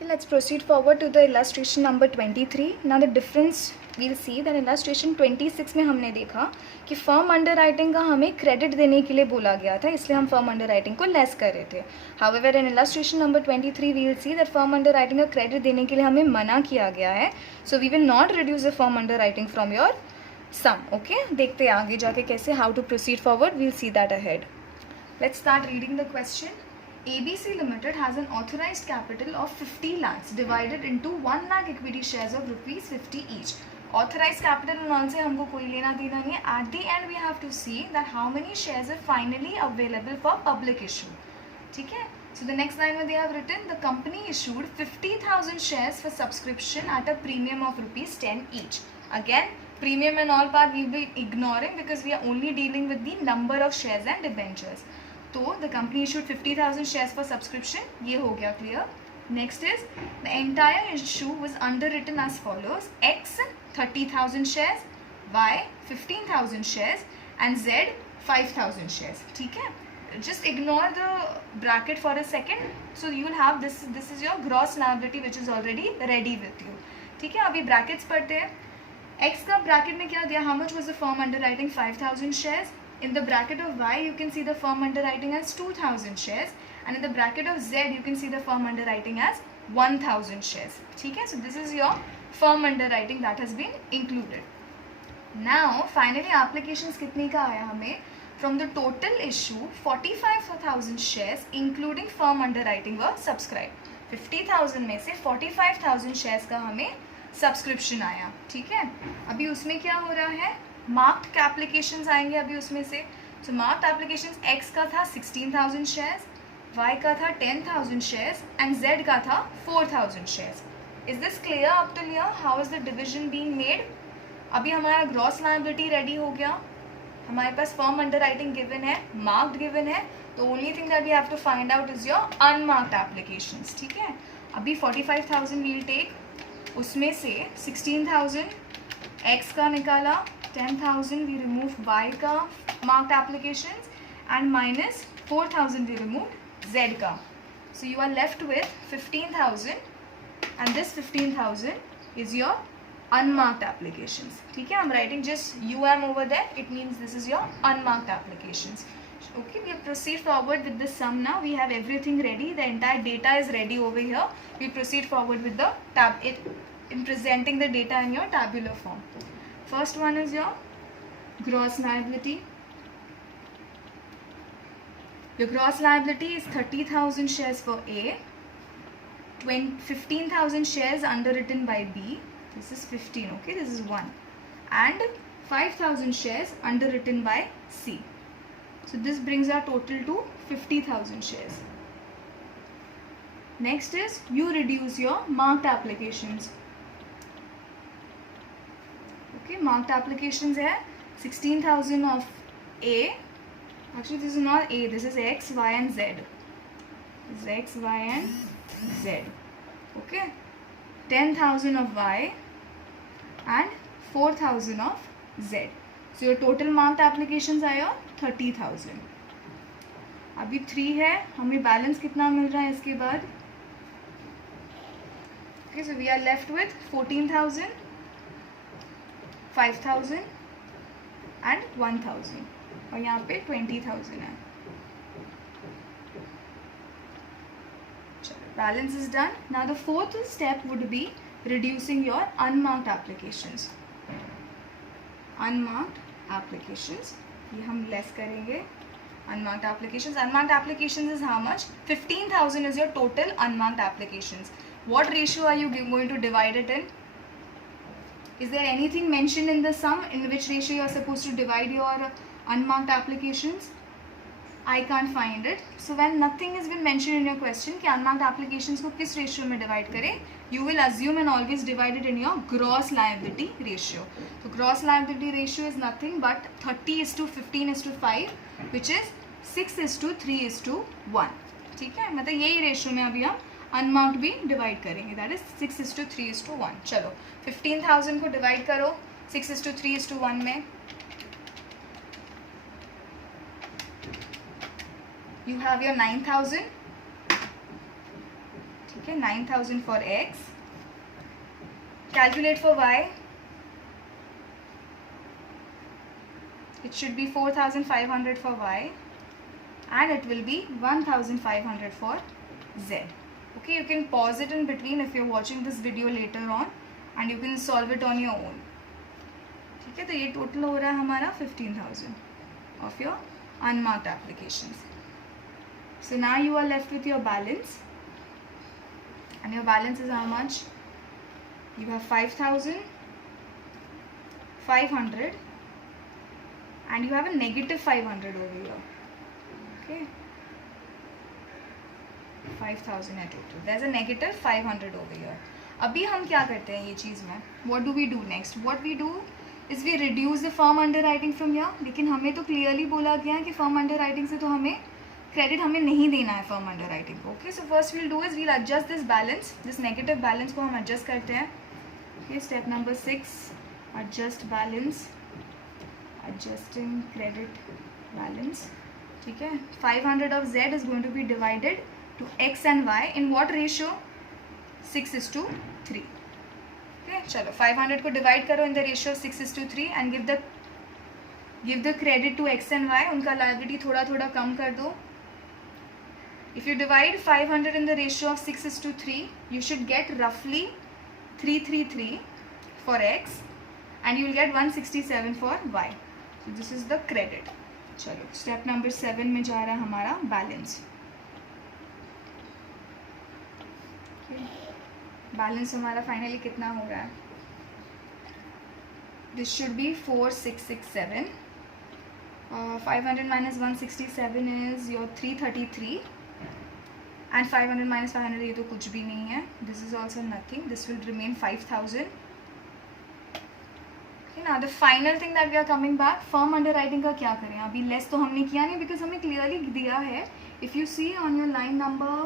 Okay, let's proceed forward to the illustration number 23. Now the difference we'll see that illustration 26 में हमने देखा कि firm underwriting का हमें क्रेडिट देने के लिए बोला गया था, इसलिए हम फर्म अंडर राइटिंग को लेस कर रहे थे. However in illustration number 23 we'll see that firm underwriting का क्रेडिट देने के लिए हमें मना किया गया है. So we will not reduce the firm underwriting from your sum. Okay, देखते हैं आगे जाके कैसे, how to proceed forward, we'll see that ahead. Let's start reading the question. ABC Limited has an authorized capital of 50 lakhs divided into 1 lakh equity shares of rupees 50 each. Authorized capital and all से हमको कोई लेना देना नहीं है. At the end we have to see that how many shares are finally available for public issue. ठीक है. So the next line where they have written the company issued 50,000 shares for subscription at a premium of rupees 10 each. Again premium and all part we will be ignoring because we are only dealing with the number of shares and debentures. तो the company issued 50,000 shares for subscription, ये हो गया clear. Next is the entire issue was underwritten as follows. X 30,000 shares, Y 15,000 shares and Z 5,000 shares. ठीक है, just ignore the bracket for a second. So you will have this is your gross liability which is already ready with you. ठीक है, अभी ब्रैकेट्स पढ़ते हैं. एक्स का ब्रैकेट में क्या दिया, how much was the firm underwriting 5,000 shares. In the bracket of Y, you can see the firm underwriting as 2,000 shares, and in the bracket of Z, you can see the firm underwriting as 1,000 shares. ठीक है, so this is your firm underwriting that has been included. Now, finally, applications कितनी का आया हमें? From the total issue, 45,000 shares, including firm underwriting, were subscribed. 50,000 में से 45,000 shares का हमें subscription आया. ठीक है, अभी उसमें क्या हो रहा है? मार्क्ड एप्लीकेशंस आएंगे अभी उसमें से. तो मार्क्ड एप्लीकेशंस एक्स का था 16,000 शेयर्स, वाई का था 10,000 शेयर्स एंड जेड का था 4,000 shares. Is this clear up till here? How is the division being made? अभी हमारा ग्रॉस लायबिलिटी रेडी हो गया, हमारे पास फर्म अंडर राइटिंग गिवन है, मार्क्ड गिवन है. तो only thing that we have to find out is your unmarked applications. ठीक है, अभी 45,000 वील टेक, उसमें से 16,000 एक्स का निकाला, 10,000 we remove Y का marked applications and minus 4,000 we remove Z का. So you are left with 15,000 and this 15,000 is your unmarked applications. ठीक है, I'm writing just UM over there. It means this is your unmarked applications. Okay, we'll proceed forward with the sum now. We have everything ready. The entire data is ready over here. We proceed forward with the in presenting the data in your tabular form. First one is your gross liability. Your gross liability is 30,000 shares for A, 15,000 shares underwritten by B. This is 15, okay, this is 1. And 5,000 shares underwritten by C. So this brings our total to 50,000 shares. Next is you reduce your marked applications. Marked applications है 16,000 of A. Actually this is not A, this is X, Y and Z. This is X, Y and Z. Okay, 10,000 of Y and 4,000 of Z. So your total marked applications are your 30,000. अभी 3 है, हमें बैलेंस कितना मिल रहा है इसके बाद? Okay, so we are left with 14,000, 5,000 and 1,000 और यहाँ पे 20,000 है. Balance is done. Now the fourth step would be reducing your unmarked applications. Unmarked applications ये हम less करेंगे. Unmarked applications. Unmarked applications is how much? 15,000 is your total unmarked applications. What ratio are you going to divide it in? Is there anything mentioned in the sum in which ratio you are supposed to divide your unmarked applications? I can't find it. So when nothing has been mentioned in your question कि unmarked applications को किस ratio में divide करें, you will assume and always divide it in your gross liability ratio. So gross liability ratio is nothing but 30:15:5, which is 6:3:1. ठीक है, मतलब यही ratio में अभी हम अनमार्क्ड भी डिवाइड करेंगे. That is 6:3:1. चलो 15,000 को डिवाइड करो 6:3:1 में. You have your 9,000. ठीक है, 9000 for x. Calculate for y. It should be 4500 for y and it will be 1500 for z. Okay, you can pause it in between if you're watching this video later on and you can solve it on your own. ठीक है, तो ये टोटल हो रहा है हमारा 15,000 of your unmarked applications. So now you are left with your balance, and your balance is how much? You have 5,500 and you have a negative 500 over here. Okay, 5,000 है total. There's a negative 500 over here. अभी हम क्या करते हैं ये चीज़ में? What do we do next? What we do is we reduce the firm underwriting from here. लेकिन हमें तो clearly बोला गया है कि firm underwriting से तो हमें क्रेडिट हमें नहीं देना है फर्म अंडरराइटिंग को. Okay, so first we'll do is we'll adjust this balance, this negative balance को हम एडजस्ट करते हैं. Okay, step number 6, adjust balance, adjusting credit balance. ठीक है, 500 of z is going to be divided to x and y in what ratio? 6:3. Okay, चलो 500 को divide करो in the ratio 6:3 and give the credit to x and y. उनका लायबिलिटी थोड़ा थोड़ा कम कर दो. If you divide 500 in the ratio of 6:3, you should get roughly 333 for x and you will get 167 for y. So this is the credit. चलो step number 7 में जा रहा है हमारा balance. Balance हमारा finally कितना हो रहा है? This should be 4667. 500 minus 167 is your 333. And 500 minus 500 ये तो कुछ भी नहीं है. This is also nothing. This will remain 5,000. Okay, now the final thing that we are coming back, firm underwriting का क्या करें? अभी less तो हमने किया नहीं because हमें clearly दिया है. If you see on your line number,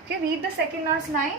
okay, read the second last line.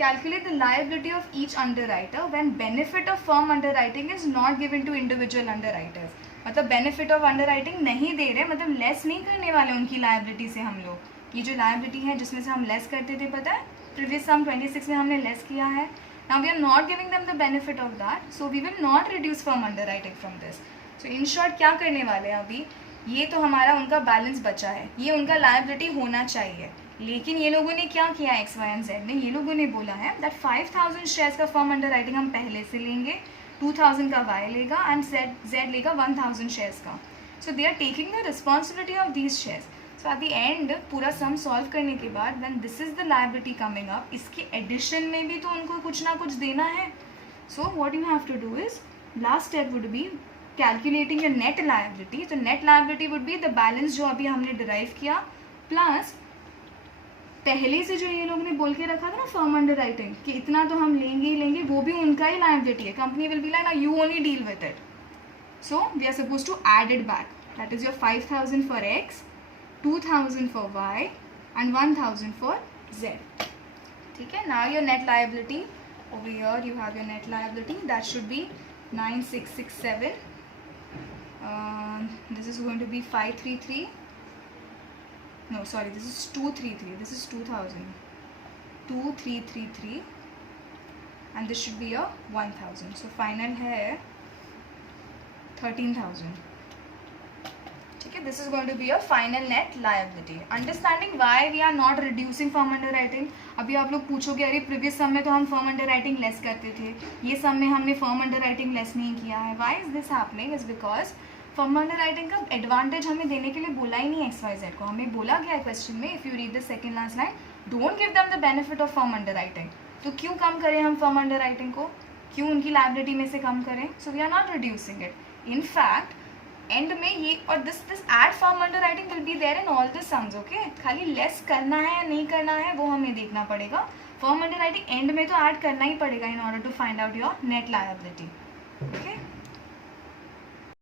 Calculate the liability of each underwriter when benefit of firm underwriting is not given to individual underwriters. मतलब बेनिफिट ऑफ अंडरराइटिंग नहीं दे रहे, मतलब लेस नहीं करने वाले उनकी लायबिलिटी से हम लोग. ये जो लायबिलिटी है जिसमें से हम लेस करते थे, पता है प्रीवियस सम 26 में हमने लेस किया है. Now we are not giving them the benefit of that, so we will not reduce firm underwriting from this. So in short क्या करने वाले हैं अभी? ये तो हमारा उनका बैलेंस बचा है, ये उनका लायबिलिटी होना चाहिए. लेकिन ये लोगों ने क्या किया, एक्स वाई एंड जेड ने, ये लोगों ने बोला है दैट 5,000 शेयर्स का फर्म अंडरराइटिंग हम पहले से लेंगे, 2,000 का y लेगा एंड z लेगा 1,000 शेयर्स का. So they are taking the responsibility of these shares. So at the end पूरा सम सॉल्व करने के बाद when this is the liability coming up, इसके एडिशन में भी तो उनको कुछ ना कुछ देना है. So what you have to do is, last step would be calculating your net liability. तो net liability would be the balance जो अभी हमने डिराइव किया प्लस पहले से जो ये लोग ने बोल के रखा था ना फर्म अंडरराइटिंग कि इतना तो हम लेंगे ही लेंगे, वो भी उनका ही लायबिलिटी है. कंपनी विल बी लाइक ना you only deal with it. So we are suppose to add it back. That is your 5,000 for x, 2,000 for y and 1,000 for z. ठीक है, now your net liability over here, you have your net liability that should be 9667. This is going to be 533. No, sorry, this is 233. This is 2,000. 2,333. And this should be a 1,000. So final है 13,000. ठीक है, this is going to be a final net liability. Understanding why we are not reducing firm underwriting. अभी आप लोग पूछोगे अरे प्रीवियस सम में तो हम फर्म अंडरराइटिंग लेस करते थे, ये सम में हमने फर्म अंडरराइटिंग लेस नहीं किया है. Why is this happening? Is because firm underwriting का एडवांटेज हमें देने के लिए बोला ही नहीं एक्स वाई जेड को. हमें बोला गया है क्वेश्चन में, if you read the second last line, don't give them the benefit of firm underwriting. तो क्यों कम करें हम फर्म अंडरराइटिंग को, क्यों उनकी लायबिलिटी में से कम करें? So we are not reducing it. In fact and में ये और this add firm underwriting will be there in all the sums. Okay, खाली लेस करना है या नहीं करना है वो हमें देखना पड़ेगा. फर्म अंडरराइटिंग एंड में तो ऐड करना ही पड़ेगा in order to find out your net liability. Okay,